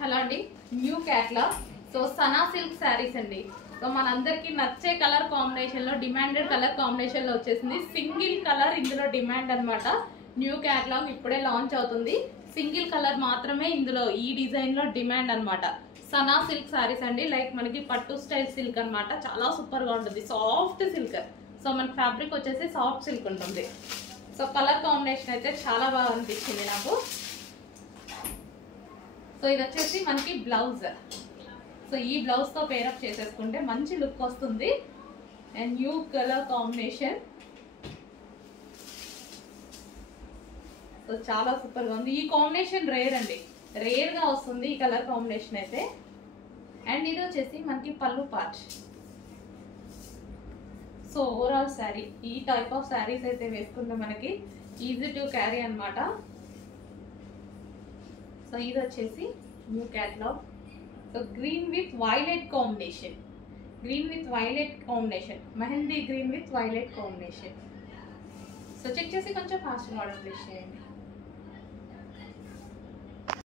Hello అండి, new catalogue. So Sana silk saris అండి. So మనందరికీ నచ్చే కలర్ కాంబినేషన్లో, డిమాండెడ్ కలర్ కాంబినేషన్లో వచ్చేసింది. సింగిల్ కలర్ ఇందులో డిమాండ్ అనమాట. న్యూ క్యాట్లాగ్ ఇప్పుడే లాంచ్ అవుతుంది. సింగిల్ కలర్ మాత్రమే ఇందులో ఈ డిజైన్లో డిమాండ్ అనమాట. సనా సిల్క్ శారీస్ అండి. లైక్ మనకి పట్టు స్టైల్ సిల్క్ అనమాట. చాలా సూపర్గా ఉంటుంది, సాఫ్ట్ సిల్క్. సో మనకి ఫ్యాబ్రిక్ వచ్చేసి సాఫ్ట్ సిల్క్ ఉంటుంది. సో కలర్ కాంబినేషన్ అయితే చాలా బాగా అనిపించింది నాకు. సో ఇది వచ్చేసి మనకి బ్లౌజ్. సో ఈ బ్లౌజ్తో పేరప్ చేసేసుకుంటే మంచి లుక్ వస్తుంది. And new colour combination. So చాలా సూపర్గా ఉంది. ఈ కాంబినేషన్ రేర్ అండి, రేర్గా వస్తుంది ఈ కలర్ కాంబినేషన్ అయితే. అండ్ ఇది వచ్చేసి మనకి పళ్ళు పార్ట్. సో ఓవరాల్ శారీ ఈ టైప్ ఆఫ్ శారీస్ అయితే వేసుకుంటే మనకి ఈజీ టు క్యారీ అనమాట. సో ఇది వచ్చేసి new catalogue. So green with violet combination, mehndi green with violet combination. So check చేసి కొంచెం ఫాస్ట్గా ఆర్డర్ ప్లేస్ చేయండి.